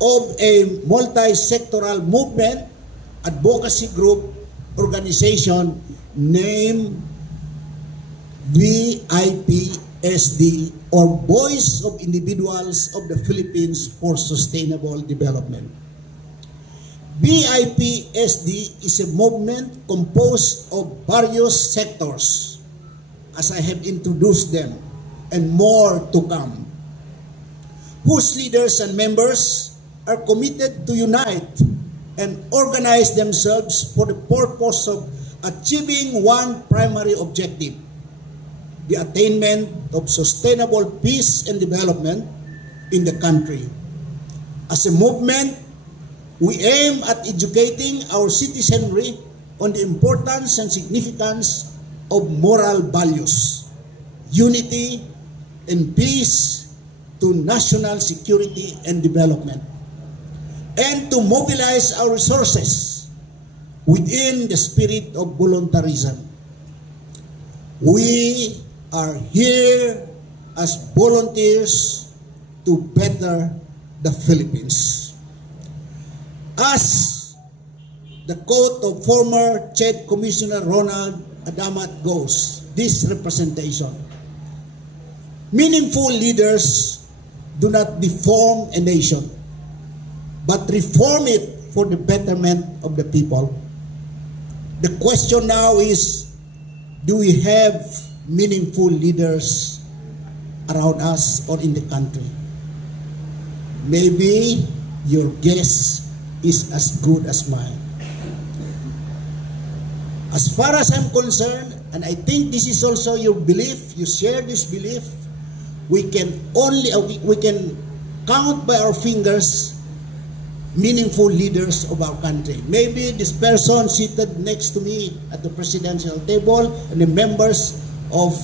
of a multi-sectoral movement, advocacy group, organization named VIPSD, or Voice of Individuals of the Philippines for Sustainable Development. VIPSD is a movement composed of various sectors, as I have introduced them, and more to come, whose leaders and members are committed to unite and organize themselves for the purpose of achieving one primary objective: the attainment of sustainable peace and development in the country. As a movement, we aim at educating our citizenry on the importance and significance of moral values, unity, and peace to national security and development, and to mobilize our resources within the spirit of voluntarism. We are here as volunteers to better the Philippines. As the quote of former CHED Commissioner Ronald Adamat goes, this representation: meaningful leaders do not deform a nation, but reform it for the betterment of the people. The question now is, do we have meaningful leaders around us or in the country? Maybe your guess is as good as mine. As far as I'm concerned, and I think this is also your belief, you share this belief, we can count by our fingers meaningful leaders of our country. Maybe this person seated next to me at the presidential table and the members of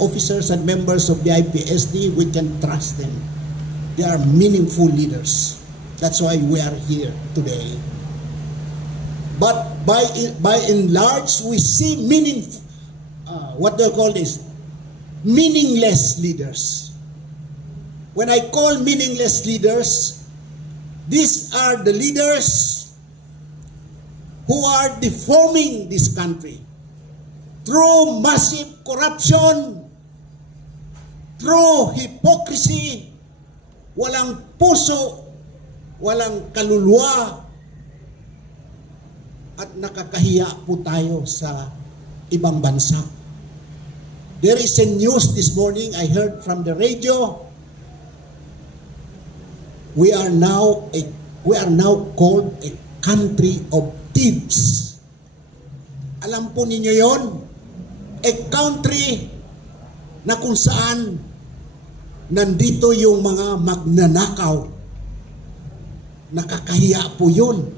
officers and members of the IPSD, we can trust them. They are meaningful leaders. That's why we are here today. But by and large, we see meaningless leaders. When I call meaningless leaders, these are the leaders who are deforming this country through massive corruption, through hypocrisy, walang puso, walang kaluluwa, at nakakahiya po tayo sa ibang bansa. There is a news this morning I heard from the radio. We are now called a country of thieves. Alam po ninyo yon? A country na kung saan nandito yung mga magnanakaw. Nakakahiya po yun.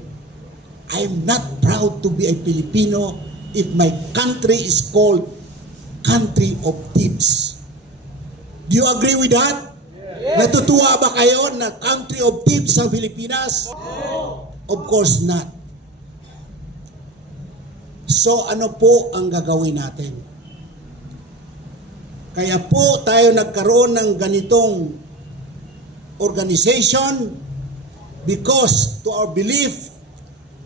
I'm not proud to be a Filipino if my country is called country of thieves. Do you agree with that? Yes. Natutuwa ba kayo na country of thieves sa Pilipinas? No. Of course not. So ano po ang gagawin natin? Kaya po tayo nagkaroon ng ganitong organization because to our belief,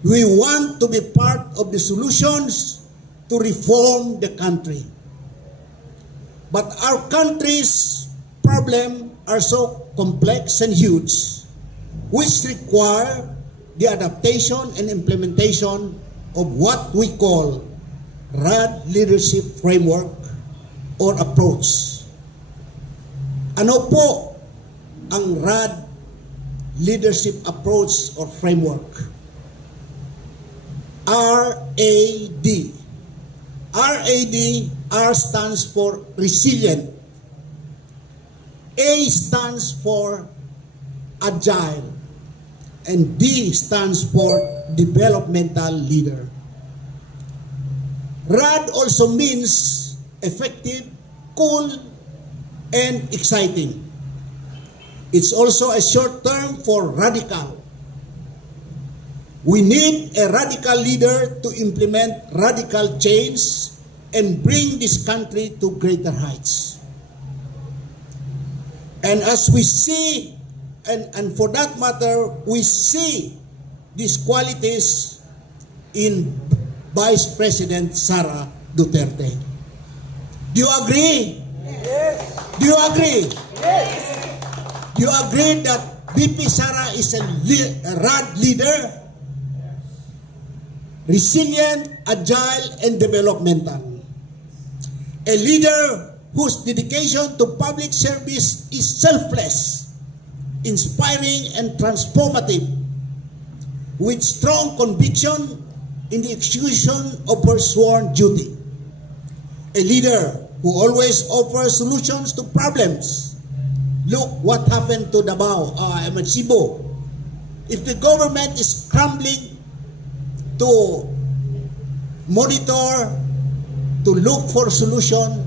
we want to be part of the solutions to reform the country. But our country's problems are so complex and huge, which require the adaptation and implementation of what we call RAD leadership framework or approach. Ano po ang RAD leadership approach or framework? RAD. RAD, R stands for resilient. A stands for agile. And D stands for developmental leader. RAD also means effective, cool, and exciting. It's also a short term for radical. We need a radical leader to implement radical change and bring this country to greater heights. And as we see and for that matter, we see these qualities in Vice President Sara Duterte. Do you agree? Yes. Do you agree? Yes. Do you agree that VP Sara is a RAD leader? Resilient, agile, and developmental. A leader whose dedication to public service is selfless, inspiring, and transformative, with strong conviction in the execution of her sworn duty. A leader who always offers solutions to problems. Look what happened to Davao, Cebu. If the government is scrambling to monitor, to look for solution,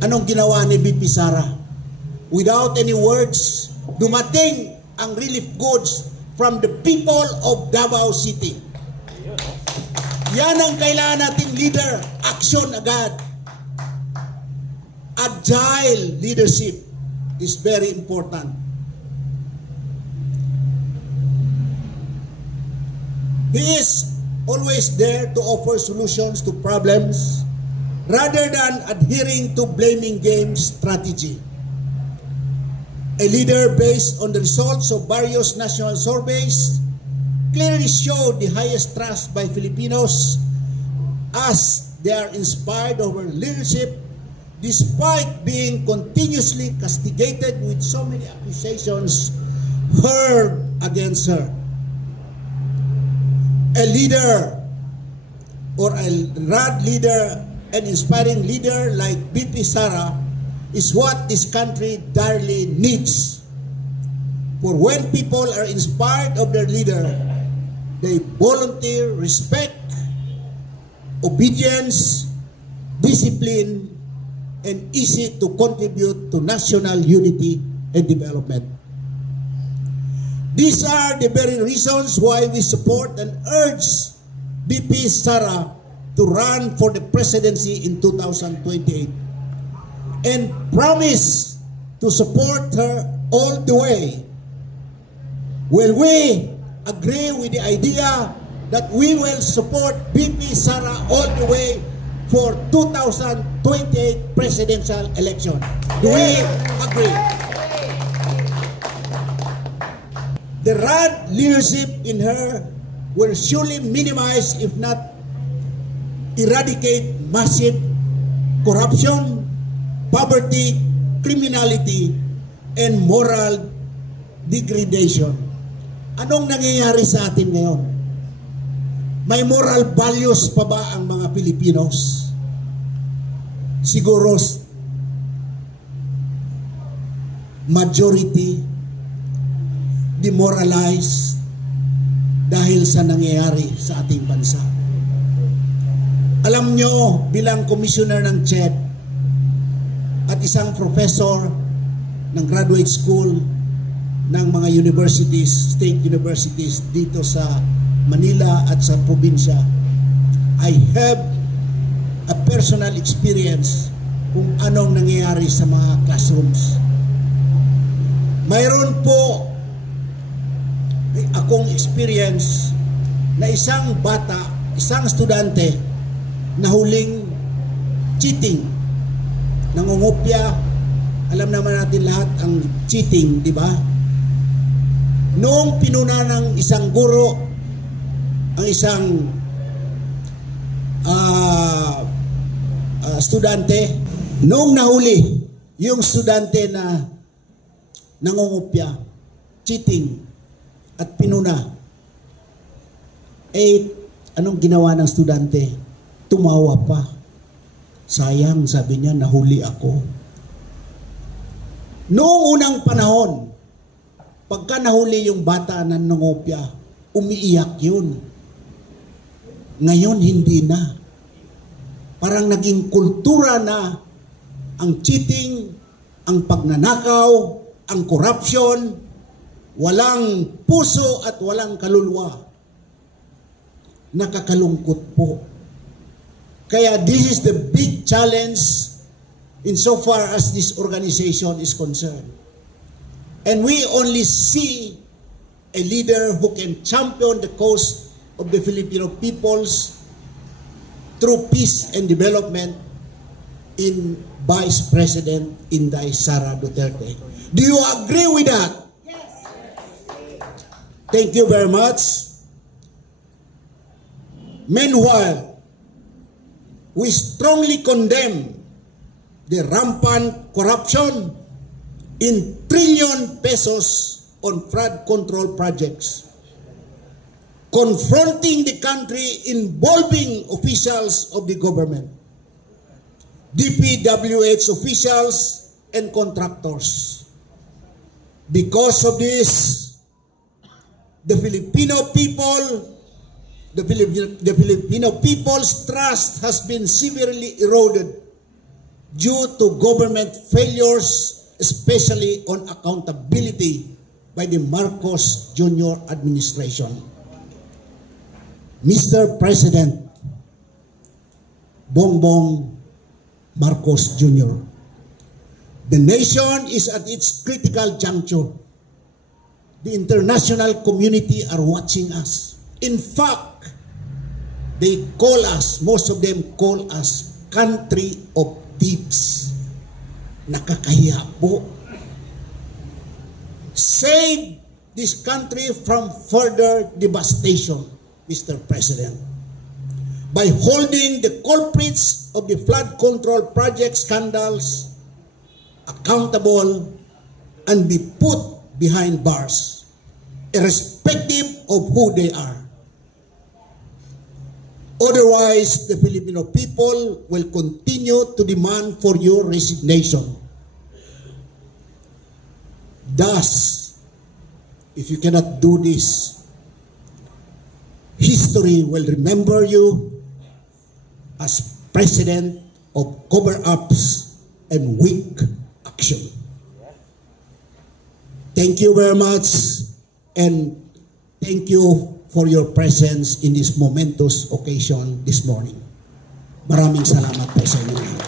anong ginawa ni VP Sara? Without any words, dumating ang relief goods from the people of Davao City. Yan ang kailangan nating leader. Action agad. Agile leadership is very important. He is always there to offer solutions to problems rather than adhering to blaming game strategy. A leader based on the results of various national surveys clearly showed the highest trust by Filipinos as they are inspired over leadership despite being continuously castigated with so many accusations heard against her. A leader or a RAD leader, an inspiring leader like VP Sara is what this country direly needs. For when people are inspired of their leader, they volunteer respect, obedience, discipline, and easy to contribute to national unity and development. These are the very reasons why we support and urge VP Sara to run for the presidency in 2028 and promise to support her all the way. Will we agree with the idea that we will support VP Sara all the way for 2028 presidential election? Do we agree? The RAD leadership in her will surely minimize, if not eradicate, massive corruption, poverty, criminality, and moral degradation. Anong nangyayari sa atin ngayon? May moral values pa ba ang mga Pilipinos? Siguro majority demoralized dahil sa nangyayari sa ating bansa. Alam nyo, bilang commissioner ng CHED at isang professor ng graduate school ng mga universities, state universities dito sa Manila at sa probinsya, I have a personal experience kung anong nangyayari sa mga classrooms. Mayroon po akong experience na isang bata, isang estudyante na huling cheating, nangungopya. Alam naman natin lahat ang cheating, di ba? Noong pinuna ng isang guro ang isang estudyante, noong nahuli yung estudyante na nangungopya, cheating, at pinuna, anong ginawa ng estudyante? Tumawa pa. Sayang, sabi niya, nahuli ako. Noong unang panahon, pagka nahuli yung bata na nangopya, umiiyak yun. Ngayon, hindi na. Parang naging kultura na ang cheating, ang pagnanakaw, ang corruption, walang puso at walang kaluluwa. Nakakalungkot po. Kaya this is the big challenge insofar as this organization is concerned. And we only see a leader who can champion the cause of the Filipino peoples through peace and development in Vice President Inday Sara Duterte. Do you agree with that? Yes. Thank you very much. Meanwhile, we strongly condemn the rampant corruption in trillion pesos on flood control projects, confronting the country involving officials of the government, DPWH officials, and contractors. Because of this, the Filipino people's trust has been severely eroded due to government failures, especially on accountability by the Marcos Jr. administration. Mr. President Bongbong Marcos Jr., the nation is at its critical juncture. The international community are watching us. In fact, they call us, most of them call us, country of thieves. Nakakahiya po. Save this country from further devastation, Mr. President, by holding the culprits of the flood control project scandals accountable and be put behind bars, irrespective of who they are. Otherwise, the Filipino people will continue to demand for your resignation. Thus, if you cannot do this, history will remember you as president of cover-ups and weak action. Thank you very much, and thank you for your presence in this momentous occasion this morning. Maraming salamat po sa inyo.